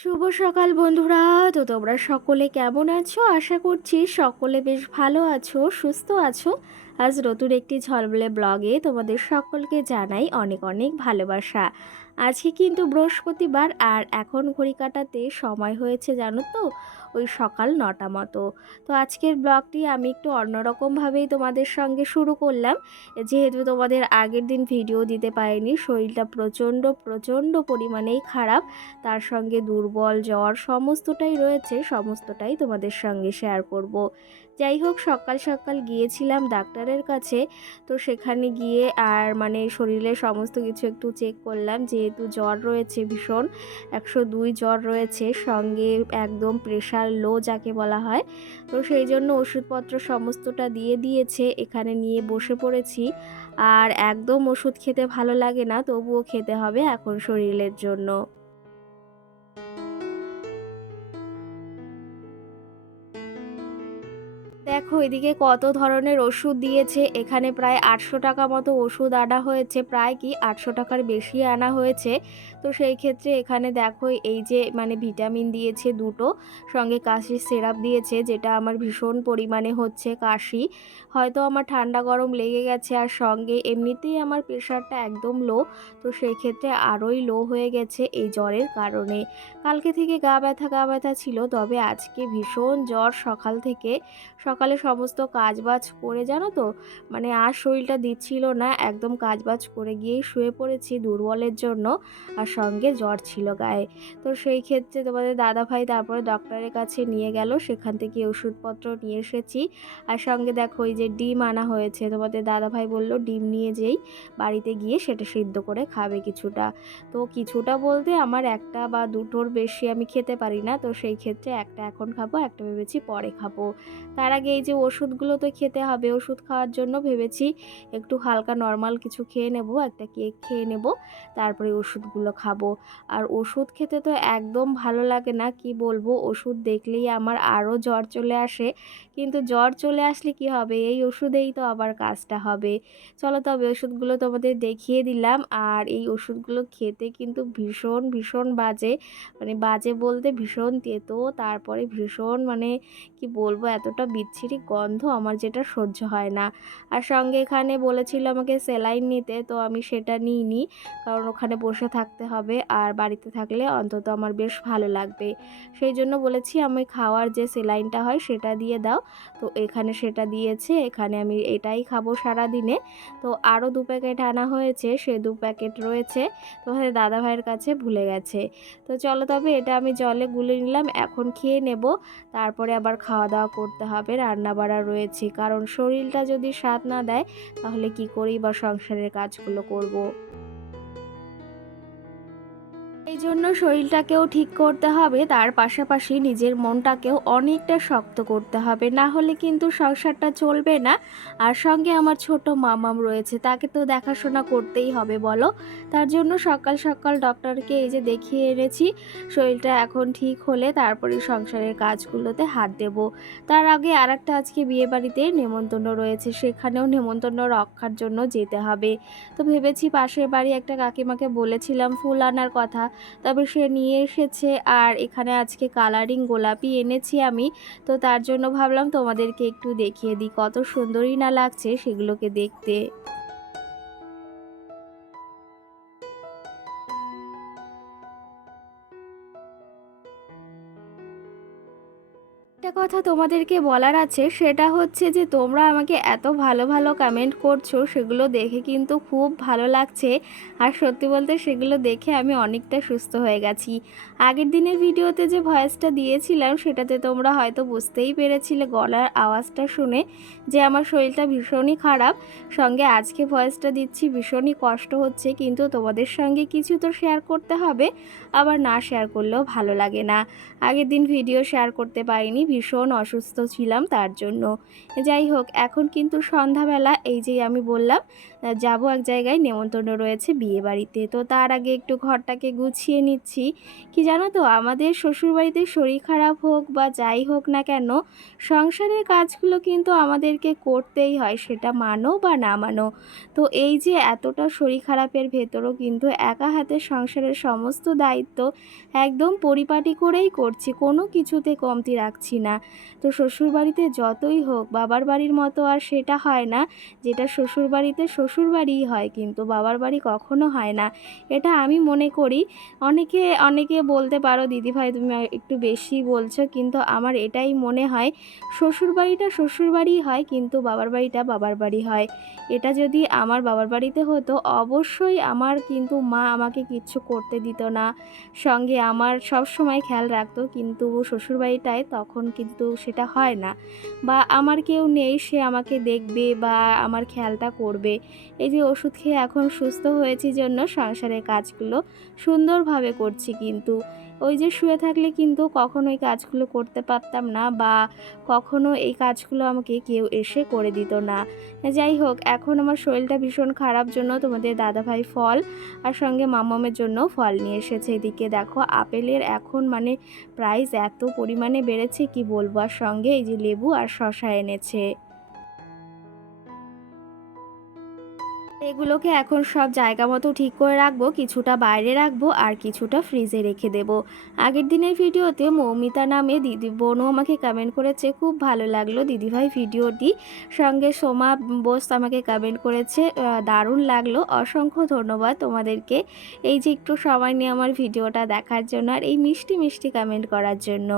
শুভ সকাল বন্ধুরা। তো তোমরা সকলে কেমন আছো? আশা করছি সকলে বেশ ভালো আছো, সুস্থ আছো। আজ নতুন একটি ঝলমলে ব্লগে তোমাদের সকলকে জানাই অনেক অনেক ভালোবাসা। আজকে কিন্তু বৃহস্পতিবার, আর এখন ঘড়ি কাটাতে সময় হয়েছে জানো তো ওই সকাল 9টা মতো। তো আজকের ব্লগটি আমি একটু অন্যরকমভাবেই তোমাদের সঙ্গে শুরু করলাম, যেহেতু তোমাদের আগের দিন ভিডিও দিতে পারিনি। শরীরটা প্রচণ্ড প্রচণ্ড পরিমাণেই খারাপ, তার সঙ্গে দুর্বল, জ্বর সমস্তটাই রয়েছে, সমস্তটাই তোমাদের সঙ্গে শেয়ার করব। যাই হোক, সকাল সকাল গিয়েছিলাম ডাক্তারের কাছে। তো সেখানে গিয়ে আর শরীরের সমস্ত কিছু একটু চেক করলাম, যেহেতু জ্বর রয়েছে ভীষণ, 102 জ্বর রয়েছে, সঙ্গে একদম প্রেশার লো যাকে বলা হয়। তো সেই জন্য ওষুধপত্র সমস্তটা দিয়ে দিয়েছে, এখানে নিয়ে বসে পড়েছি। আর একদম ওষুধ খেতে ভালো লাগে না, তবুও খেতে হবে এখন শরীরের জন্য। দেখো এদিকে কত ধরনের ওষুধ দিয়েছে, এখানে প্রায় 800 টাকা মতো ওষুধ আনা হয়েছে, প্রায় কি 800 টাকার বেশি আনা হয়েছে। তো সেই ক্ষেত্রে এখানে দেখো এই যে ভিটামিন দিয়েছে দুটো, সঙ্গে কাশির সিরাপ দিয়েছে, যেটা আমার ভীষণ পরিমাণে হচ্ছে কাশি, হয়তো আমার ঠান্ডা গরম লেগে গেছে, আর সঙ্গে এমনিতেই আমার প্রেশারটা একদম লো। তো সেই ক্ষেত্রে আরোই লো হয়ে গেছে এই জ্বরের কারণে। কালকে থেকে গা ব্যথা ছিল, তবে আজকে ভীষণ জ্বর সকাল থেকে। সকালে সমস্ত কাজবাজ করে জানো তো আর শরীরটা দিচ্ছিল না, একদম কাজবাজ করে গিয়েই শুয়ে পড়েছি দুর্বলের জন্য, আর সঙ্গে জ্বর ছিল গায়ে। তো সেই ক্ষেত্রে তোমাদের দাদাভাই তারপরে ডক্টরের কাছে নিয়ে গেল, সেখান থেকে ওষুধপত্র নিয়ে এসেছি। আর সঙ্গে দেখো এই যে ডিম আনা হয়েছে, তোমাদের দাদাভাই বলল ডিম নিয়ে যেই বাড়িতে গিয়ে সেটা সিদ্ধ করে খাবে কিছুটা। তো কিছুটা বলতে আমার একটা বা দুটোর বেশি আমি খেতে পারি না, তো সেই ক্ষেত্রে একটা এখন খাবো, একটা ভেবেছি পরে খাবো। তার আগে এই যে ওষুধগুলো তো খেতে হবে, ওষুধ খাওয়ার জন্য ভেবেছি একটু হালকা নর্মাল কিছু খেয়ে নেব, একটা কেক খেয়ে নেব, তারপরে ওষুধগুলো খাবো। আর ওষুধ খেতে তো একদম ভালো লাগে না, কি বলবো, ওষুধ দেখলেই আমার আরও জ্বর চলে আসে। কিন্তু জ্বর চলে আসলে কি হবে, এই ওষুধেই তো আবার কাজটা হবে। চলো তবে ওষুধগুলো তোমাদের দেখিয়ে দিলাম। আর এই ওষুধগুলো খেতে কিন্তু ভীষণ ভীষণ বাজে, বাজে বলতে ভীষণ তেতো, তারপরে ভীষণ কি বলবো, এতটা বিচ্ছিরি গন্ধ আমার, যেটা সহ্য হয় না। আর সঙ্গে এখানে বলেছিল আমাকে স্যালাইন নিতে, তো আমি সেটা নিইনি, কারণ ওখানে বসে থাকতে হবে, আর বাড়িতে থাকলে অন্তত আমার বেশ ভালো লাগবে। সেই জন্য বলেছি আমি খাওয়ার যে স্যালাইনটা হয় সেটা দিয়ে দাও। তো এখানে সেটা দিয়েছে, এখানে আমি এটাই খাবো সারা দিনে। তো আরও 2 প্যাকেট আনা হয়েছে, সে 2 প্যাকেট রয়েছে, তো দাদাভাইয়ের কাছে ভুলে গেছে। তো চলো তবে এটা আমি জলে গুলে নিলাম, এখন খেয়ে নেব, তারপরে আবার খাওয়া দাওয়া করতে হবে, রান্না বাড়া রয়েছে, কারণ শরীরটা যদি সাথ না দেয় তাহলে কি করেই বা সংসারের কাজগুলো করব। এই জন্য শরীরটাকেও ঠিক করতে হবে, তার পাশাপাশি নিজের মনটাকেও অনেকটা শক্ত করতে হবে, না হলে কিন্তু সংসারটা চলবে না। আর সঙ্গে আমার ছোট মামাম রয়েছে, তাকে তো দেখাশোনা করতেই হবে বলো। তার জন্য সকাল সকাল ডক্টরকে এই যে দেখিয়ে এনেছি, শরীরটা এখন ঠিক হলে তারপরে সংসারের কাজগুলোতে হাত দেব। তার আগে আরেকটা আজকে বিয়েবাড়িতে নেমন্তন্ন রয়েছে, সেখানেও নেমন্তন্ন রক্ষার জন্য যেতে হবে। তো ভেবেছি পাশের বাড়ি একটা কাকিমাকে বলেছিলাম ফুল আনার কথা, তবে সে নিয়ে এসেছে, আর এখানে আজকে কালারিং গোলাপি এনেছি আমি। তো তার জন্য ভাবলাম তোমাদেরকে একটু দেখিয়ে দিই, কত সুন্দরই না লাগছে সেগুলোকে দেখতে। একটা কথা তোমাদেরকে বলার আছে, সেটা হচ্ছে যে তোমরা আমাকে এত ভালো ভালো কমেন্ট করছো, সেগুলো দেখে কিন্তু খুব ভালো লাগছে। আর সত্যি বলতে সেগুলো দেখে আমি অনেকটা সুস্থ হয়ে গেছি। আগের দিনের ভিডিওতে যে ভয়েসটা দিয়েছিলাম সেটাতে তোমরা হয়তো বুঝতেই পেরেছিলে গলার আওয়াজটা শুনে যে আমার শরীরটা ভীষণই খারাপ। সঙ্গে আজকে ভয়েসটা দিচ্ছি, ভীষণই কষ্ট হচ্ছে, কিন্তু তোমাদের সঙ্গে কিছু তো শেয়ার করতে হবে, আবার না শেয়ার করলেও ভালো লাগে না। আগের দিন ভিডিও শেয়ার করতে পারিনি, ভীষণ অসুস্থ ছিলাম তার জন্য। যাই হোক, এখন কিন্তু সন্ধ্যাবেলা, এই যে আমি বললাম যাব এক জায়গায়, নেমন্তন্ন রয়েছে বিয়ে বাড়িতে। তো তার আগে একটু ঘরটাকে গুছিয়ে নিচ্ছি। কি জানো তো, আমাদের শ্বশুরবাড়িতে শরীর খারাপ হোক বা যাই হোক না কেন, সংসারের কাজগুলো কিন্তু আমাদেরকে করতেই হয়, সেটা মানো বা না মানো। তো এই যে এতটা শরীর খারাপের ভেতরও কিন্তু একা হাতে সংসারের সমস্ত দায়িত্ব একদম পরিপাটি করেই করছি, কোনো কিছুতে কমতি রাখছি না। তো শ্বশুরবাড়িতে যতই হোক, বাবার বাড়ির মতো আর সেটা হয় না। যেটা শ্বশুরবাড়িতে শ্বশুরবাড়িই হয়, কিন্তু বাবার বাড়ি কখনো হয় না, এটা আমি মনে করি। অনেকে অনেকে বলতে পারো দিদিভাই তুমি একটু বেশি বলছো, কিন্তু আমার এটাই মনে হয় শ্বশুরবাড়িটা শ্বশুরবাড়িই হয়, কিন্তু বাবার বাড়িটা বাবার বাড়ি হয়। এটা যদি আমার বাবার বাড়িতে হতো, অবশ্যই আমার কিন্তু মা আমাকে কিচ্ছু করতে দিত না, সঙ্গে আমার সব সময় খেয়াল রাখতো। কিন্তু শ্বশুরবাড়িটায় তখন কিন্তু সেটা হয় না, বা আমার কেউ নেই সে আমাকে দেখবে বা আমার খেয়ালটা করবে। এই যে ওষুধ খেয়ে এখন সুস্থ হয়েছি জন্য সংসারের কাজগুলো সুন্দরভাবে করছি, কিন্তু ওই যে শুয়ে থাকলে কিন্তু কখনো এই কাজগুলো করতে পারতাম না, বা কখনো এই কাজগুলো আমাকে কেউ এসে করে দিত না। যাই হোক, এখন আমার শরীরটা ভীষণ খারাপ জন্য তোমাদের দাদাভাই ফল আর সঙ্গে মামামের জন্য ফল নিয়ে এসেছে। এদিকে দেখো আপেলের এখন মানে প্রাইস এত পরিমাণে বেড়েছে কি বলবো, আর সঙ্গে এই যে লেবু আর শসা এনেছে। এগুলোকে এখন সব জায়গা মতো ঠিক করে রাখবো, কিছুটা বাইরে রাখবো আর কিছুটা ফ্রিজে রেখে দেব। আগের দিনের ভিডিওতে মৌমিতা নামে দিদি বোনও আমাকে কমেন্ট করেছে, খুব ভালো লাগলো দিদিভাই ভিডিওটি। সঙ্গে সোমা বোস আমাকে কমেন্ট করেছে, দারুণ লাগলো, অসংখ্য ধন্যবাদ তোমাদেরকে এই যে একটু সময় নিয়ে আমার ভিডিওটা দেখার জন্য আর এই মিষ্টি মিষ্টি কমেন্ট করার জন্য।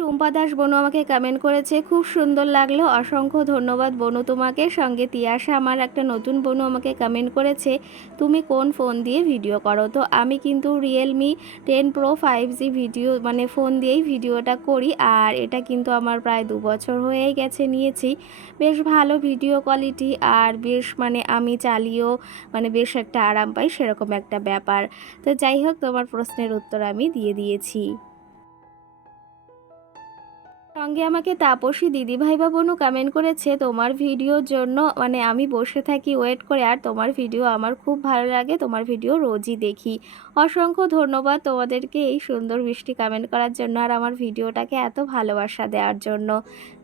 টুম্পা দাস বনু আমাকে কমেন্ট করেছে, খুব সুন্দর লাগলো, অসংখ্য ধন্যবাদ বনু তোমাকে। সঙ্গে তিয়াশা আমার একটা নতুন বনু আমাকে কমেন্ট করেছে, তুমি কোন ফোন দিয়ে ভিডিও করো? তো আমি কিন্তু রিয়েলমি 10 প্রো 5G ভিডিও মানে ফোন দিয়েই ভিডিওটা করি, আর এটা কিন্তু আমার প্রায় 2 বছর হয়েই গেছে নিয়েছি। বেশ ভালো ভিডিও কোয়ালিটি, আর বেশ মানে আমি চালিয়েও মানে বেশ একটা আরাম পাই, সেরকম একটা ব্যাপার। তো যাই হোক, তোমার প্রশ্নের উত্তর আমি দিয়ে দিয়েছি। সঙ্গে আমাকে তাপসী দিদিভাই বা বোনও কমেন্ট করেছে, তোমার ভিডিওর জন্য মানে আমি বসে থাকি ওয়েট করে, আর তোমার ভিডিও আমার খুব ভালো লাগে, তোমার ভিডিও রোজই দেখি। অসংখ্য ধন্যবাদ তোমাদেরকে এই সুন্দর মিষ্টি কমেন্ট করার জন্য আর আমার ভিডিওটাকে এত ভালোবাসা দেওয়ার জন্য।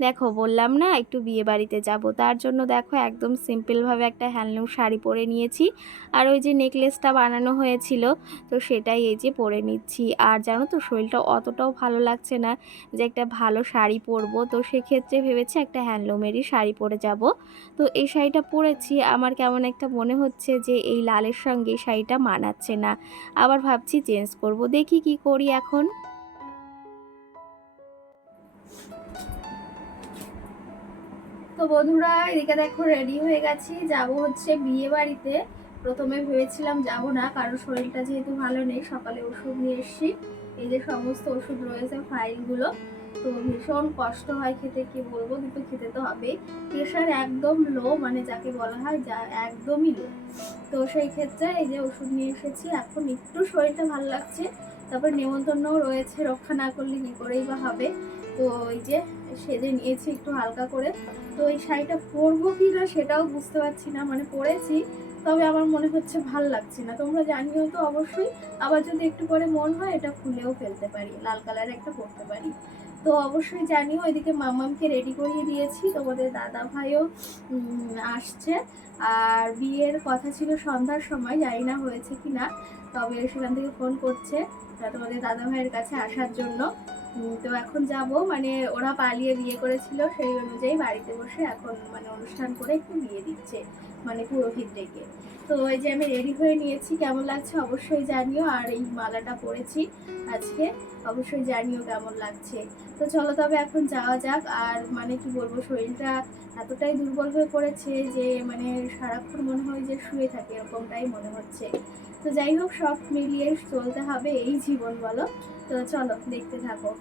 দেখো বললাম না একটু বিয়ে বাড়িতে যাব, তার জন্য দেখো একদম সিম্পলভাবে একটা হ্যান্ডলুম শাড়ি পরে নিয়েছি, আর ওই যে নেকলেসটা বানানো হয়েছিল তো সেটাই এই যে পরে নিচ্ছি। আর জানো তো শরীরটা অতটাও ভালো লাগছে না যে একটা ভালো শাড়ি পরবো, তো সেক্ষেত্রে ভেবেছি একটা হ্যান্ডলুমেরই শাড়ি পরে যাব। তো এই শাড়িটা পরেছি, আমার কেমন একটা মনে হচ্ছে যে এই লালের সঙ্গে এই শাড়িটা মানাচ্ছে না, আবার ভাবছি চেঞ্জ করব, দেখি কি করি এখন। তো বন্ধুরা এদিকে দেখো রেডি হয়ে গেছি, যাব হচ্ছে বিয়ে বাড়িতে। প্রথমে ভেবেছিলাম যাব না, কারণ শরীরটা যেহেতু ভালো নেই, সকালে ওষুধ নিয়ে এসেছি, এই যে সমস্ত ওষুধ রয়েছে ফাইলগুলো, তো ভীষণ কষ্ট হয় খেতে, কি বলবো, কিন্তু খেতে তো হবেই। প্রেশার একদম লো, মানে যাকে বলা হয় যা একদমই লো। তো সেই ক্ষেত্রে এই যে ওষুধ নিয়ে এসেছি, এখন একটু শরীরটা ভালো লাগছে। তারপর নেমন্তন্নও রয়েছে, রক্ষা না করলে কী করেই বা হবে। তো এই যে সেজে নিয়েছি একটু হালকা করে। তো এই শাড়িটা পরবো কি না সেটাও বুঝতে পারছি না, মানে পরেছি তবে আমার মনে হচ্ছে ভাল লাগছে না, তোমরা জানিও তো অবশ্যই। আবার যদি একটু পরে মন হয় এটা খুলেও ফেলতে পারি, লাল কালার একটা পরতে পারি। তো অবশ্যই জানিও। এদিকে মামামকে রেডি করিয়ে দিয়েছি, তোমাদের দাদা ভাইও আসছে। আর বিয়ের কথা ছিল সন্ধ্যার সময়, জানি না হয়েছে কি না, তবে সেখান থেকে ফোন করছে তোমাদের দাদা ভাইয়ের কাছে আসার জন্য। তো এখন যাব, মানে ওরা পালিয়ে বিয়ে করেছিল সেই অনুযায়ী বাড়িতে বসে এখন মানে অনুষ্ঠান করে একটু বিয়ে দিচ্ছে। মানে পুরোহিত ডেকে। তো এই যে আমি রেডি হয়ে নিয়েছি, কেমন লাগছে অবশ্যই জানিও। আর এই মালাটা পরেছি আজকে, অবশ্যই জানিও কেমন লাগছে। তো চলো তবে এখন যাওয়া যাক। আর মানে কি বলবো, শরীরটা এতটাই দুর্বল হয়ে পড়েছে যে মানে সারাক্ষণ মনে হয় যে শুয়ে থাকে, এরকমটাই মনে হচ্ছে। তো যাই হোক, সব মিলিয়ে চলতে হবে, এই জীবন বলো। তো চলো দেখতে থাকো।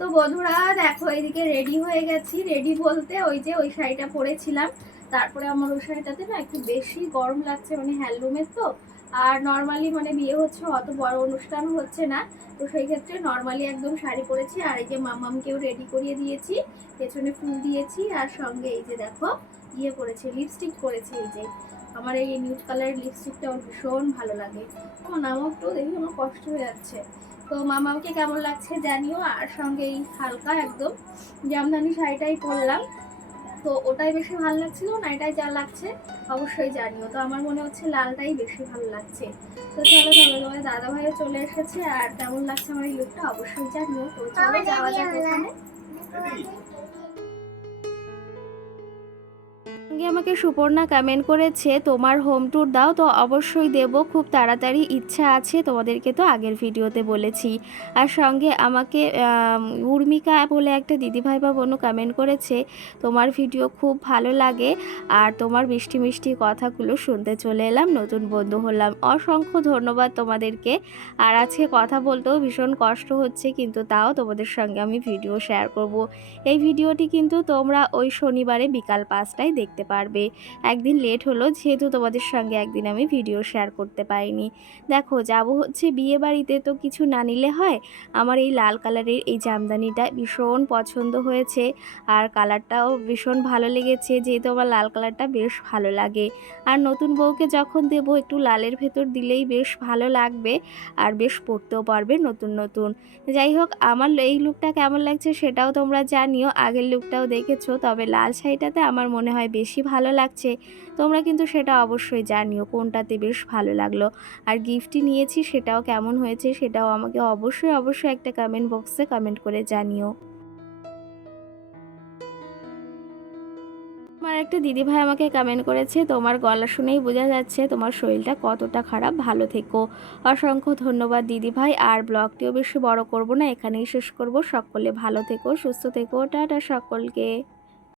তো বন্ধুরা দেখো, এদিকে রেডি হয়ে গেছি। রেডি বলতে ওই যে ওই শাড়িটা পরেছিলাম, তারপরে আমার ওই শাড়িটাতে না একটু বেশি গরম লাগছে, মানে হ্যান্ডলুমের তো। আর নর্মালি মানে বিয়ে হচ্ছে, অত বড় অনুষ্ঠান হচ্ছে না, তো সেই ক্ষেত্রে নর্মালি একদম শাড়ি পরেছি। আর এই যে মামামকেও রেডি করিয়ে দিয়েছি, পেছনে ফুল দিয়েছি, আর সঙ্গে এই যে দেখো ইয়ে করেছে, লিপস্টিক করেছে। এই যে আমার এই নিউড কালারের লিপস্টিকটা আমার ভীষণ ভালো লাগে। আমার নামও একটু দেখি, আমার কষ্ট হয়ে যাচ্ছে। তো মামাকে কেমন লাগছে জানিও। আর সঙ্গে এই হালকা একদম জামদানি শাড়িটাই পরলাম, তো ওটাই বেশি ভালো লাগছিল না এটাই যা লাগছে অবশ্যই জানিও। তো আমার মনে হচ্ছে লালটাই বেশি ভালো লাগছে। তো চলো চলো, তোমার দাদা ভাইও চলে এসেছে, আর কেমন লাগছে আমার এই লুকটা অবশ্যই জানিও। তো চলো যাওয়া যাক ওখানে। সঙ্গে আমাকে সুপর্ণা কমেন্ট করেছে তোমার হোম ট্যুর দাও, তো অবশ্যই দেব, খুব তাড়াতাড়ি ইচ্ছা আছে, তোমাদেরকে তো আগের ভিডিওতে বলেছি। আর সঙ্গে আমাকে উর্মিকা বলে একটা দিদিভাই বা বোনও কমেন্ট করেছে তোমার ভিডিও খুব ভালো লাগে, আর তোমার মিষ্টি মিষ্টি কথাগুলো শুনতে চলে এলাম, নতুন বন্ধু হলাম। অসংখ্য ধন্যবাদ তোমাদেরকে। আর আজকে কথা বলতেও ভীষণ কষ্ট হচ্ছে, কিন্তু তাও তোমাদের সঙ্গে আমি ভিডিও শেয়ার করব। এই ভিডিওটি কিন্তু তোমরা ওই শনিবারে বিকাল 5টায় দেখতে পারবে। একদিন লেট হলো, যেহেতু তোমাদের সঙ্গে একদিন আমি ভিডিও শেয়ার করতে পারিনি। দেখো যাবো হচ্ছে বিয়ে বাড়িতে, তো কিছু না নিলে হয়। আমার এই লাল কালারের এই জামদানিটা ভীষণ পছন্দ হয়েছে, আর কালারটাও ভীষণ ভালো লেগেছে, যেহেতু আমার লাল কালারটা বেশ ভালো লাগে। আর নতুন বউকে যখন দেবো একটু লালের ভেতর দিলেই বেশ ভালো লাগবে, আর বেশ পরতেও পারবে নতুন নতুন। যাই হোক, আমার এই লুকটা কেমন লাগছে সেটাও তোমরা জানিও। আগের লুকটাও দেখেছো, তবে লাল শাড়িটাতে আমার মনে হয় বেশি ভালো লাগছে। তোমরা কিন্তু সেটা অবশ্যই জানিও কোনটাতে বেশ ভালো লাগলো। আর গিফটটি নিয়েছি সেটাও কেমন হয়েছে সেটাও আমাকে অবশ্যই অবশ্যই একটা কমেন্ট বক্সে কমেন্ট করে জানিও। আমার একটা দিদিভাই আমাকে কমেন্ট করেছে তোমার গলা শুনেই বোঝা যাচ্ছে তোমার শরীরটা কতটা খারাপ, ভালো থেকো। অসংখ্য ধন্যবাদ দিদিভাই। আর ব্লগটিও বেশি বড় করব না, এখানেই শেষ করব। সকলে ভালো থেকো, সুস্থ থেকো, টাটা সকলকে।